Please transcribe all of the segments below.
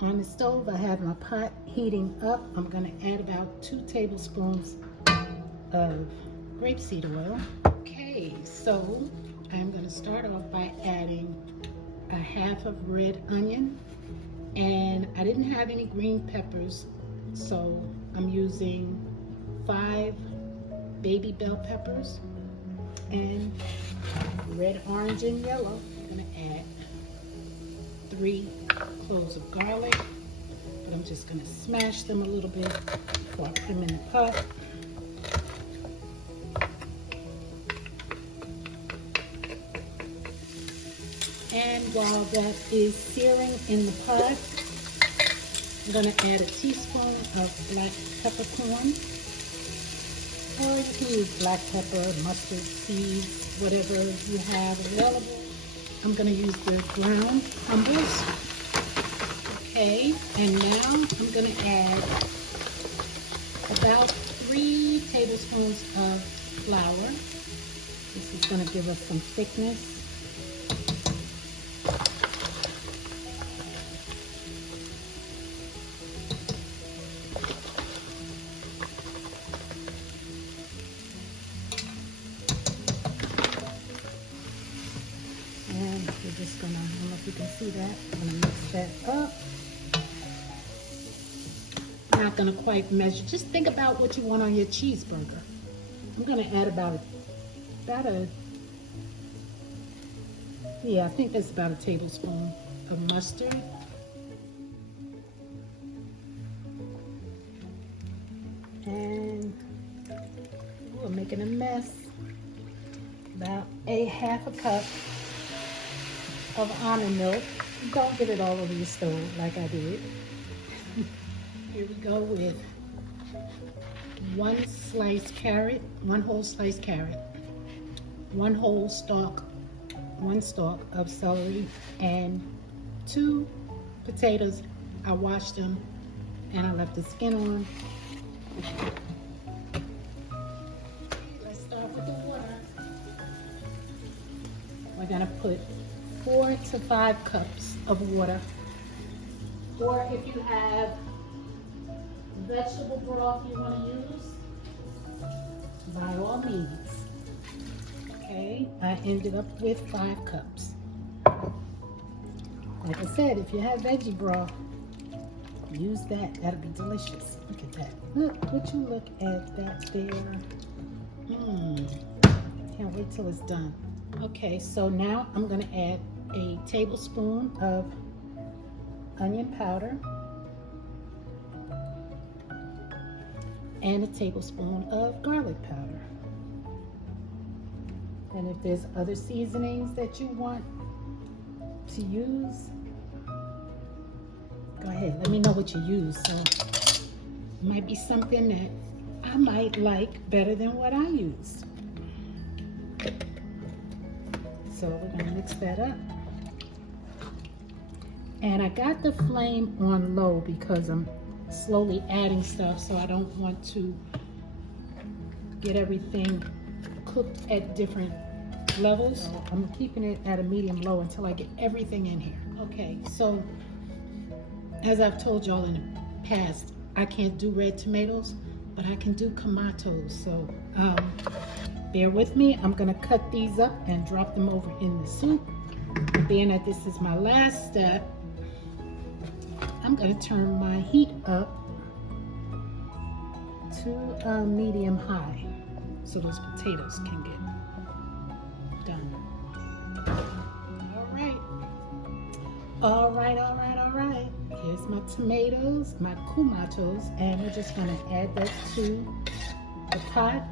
On the stove, I have my pot heating up. I'm gonna add about 2 tablespoons of grapeseed oil. Okay, so I'm gonna start off by adding a half of red onion, and I didn't have any green peppers, so I'm using 5 baby bell peppers and red, orange, and yellow. I'm gonna add 3 cloves of garlic, but I'm just gonna smash them a little bit before I put them in the pot. And while that is searing in the pot, I'm gonna add a teaspoon of black peppercorn, or you can use black pepper, mustard seeds, whatever you have available. I'm gonna use the ground crumbles. Okay, and now I'm gonna add about 3 tablespoons of flour. This is gonna give us some thickness. And we're just gonna, I don't know if you can see that, I'm gonna mix that up. Not gonna quite measure, just think about what you want on your cheeseburger. I'm gonna add about a, yeah, I think that's about a tablespoon of mustard. And we're making a mess. About a half a cup of almond milk. Don't get it all over your stove like I did. Here we go with 1 sliced carrot, 1 whole sliced carrot, 1 whole stalk, 1 stalk of celery, and 2 potatoes. I washed them and I left the skin on. Let's start with the water. We're gonna put 4 to 5 cups of water, or if you have vegetable broth you want to use, by all means. Okay, I ended up with 5 cups. Like I said, if you have veggie broth, use that. That'll be delicious. Look at that. Look, would you look at that there? Can't wait till it's done. Okay, so now I'm gonna add a tablespoon of onion powder and a tablespoon of garlic powder. And if there's other seasonings that you want to use, go ahead, let me know what you use. So it might be something that I might like better than what I used. So we're gonna mix that up. And I got the flame on low because I'm slowly adding stuff, so I don't want to get everything cooked at different levels. So I'm keeping it at a medium low until I get everything in here. Okay, so as I've told y'all in the past, I can't do red tomatoes, but I can do tomatoes. So bear with me. I'm gonna cut these up and drop them over in the soup. And being that this is my last step, I'm gonna turn my heat up to medium high so those potatoes can get done. All right. Here's my tomatoes, my tomatoes, and we're just gonna add that to the pot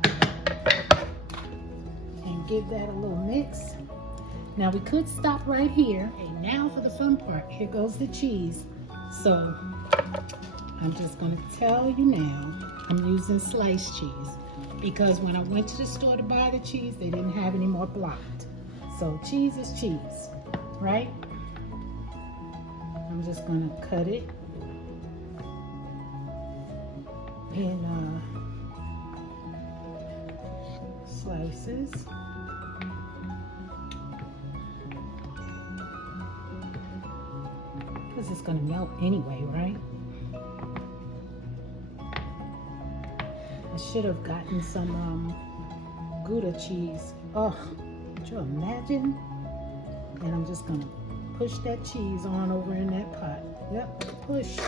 and give that a little mix. Now we could stop right here. And now for the fun part. Here goes the cheese. So I'm just gonna tell you now, I'm using sliced cheese because when I went to the store to buy the cheese, they didn't have any more blocked. So cheese is cheese, right? I'm just gonna cut it in slices. This is it's gonna melt anyway, right? I should have gotten some Gouda cheese. Oh, could you imagine? And I'm just gonna push that cheese on over in that pot. Yep, push.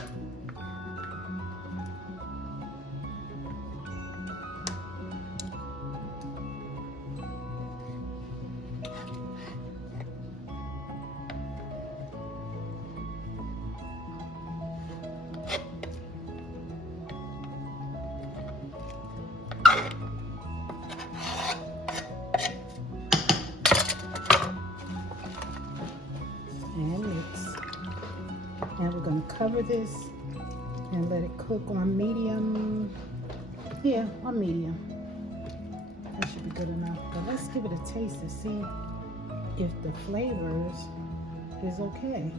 And mix. And we're going to cover this and let it cook on medium. Yeah, on medium. That should be good enough. But let's give it a taste to see if the flavors is okay.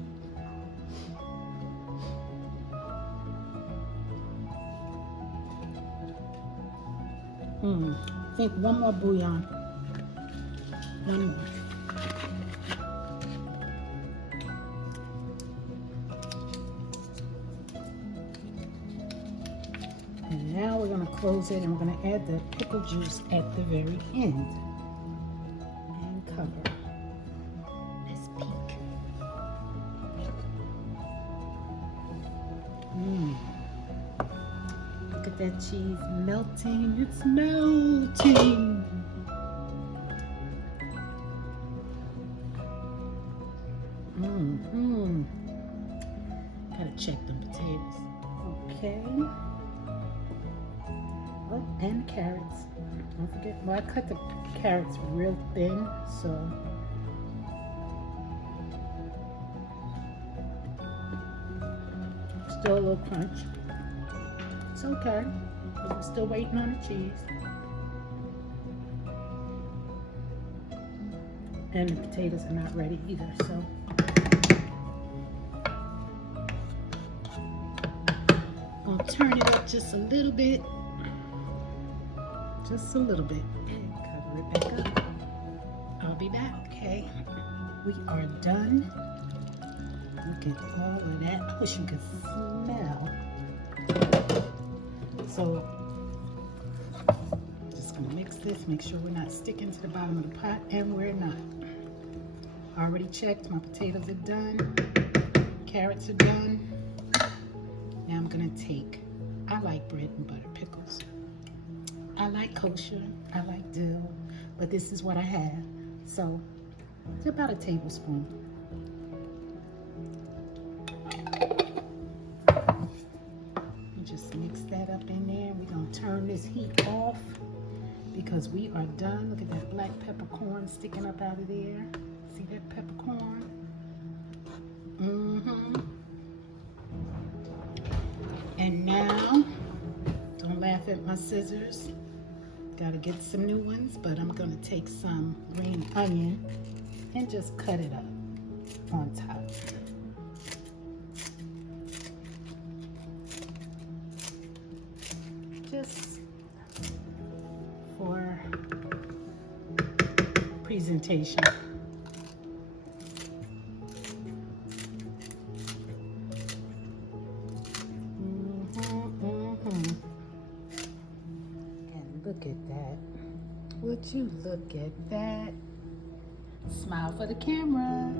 I think one more bouillon. One more. And now we're going to close it and we're going to add the pickle juice at the very end. And cover. Let's peek. Look at that cheese melting. It's melting. Gotta check the potatoes. Okay. Oh, and carrots. Don't forget. Well, I cut the carrots real thin, so. Still a little crunch. It's okay. I'm still waiting on the cheese. And the potatoes are not ready either, so. I'll turn it up just a little bit. Just a little bit. And cover it back up. I'll be back. Okay. We are done. Look at all of that. I wish you could smell. So, just gonna mix this, make sure we're not sticking to the bottom of the pot, and we're not. Already checked, my potatoes are done, carrots are done. Now I'm gonna take, I like bread and butter pickles. I like kosher, I like dill, but this is what I have. So, it's about a tablespoon. Just mix that up in there. We're gonna turn this heat off because we are done. Look at that black peppercorn sticking up out of there. See that peppercorn? And now, don't laugh at my scissors. Gotta get some new ones, but I'm gonna take some green onion and just cut it up on top. Just for presentation. And look at that. Would you look at that? Smile for the camera.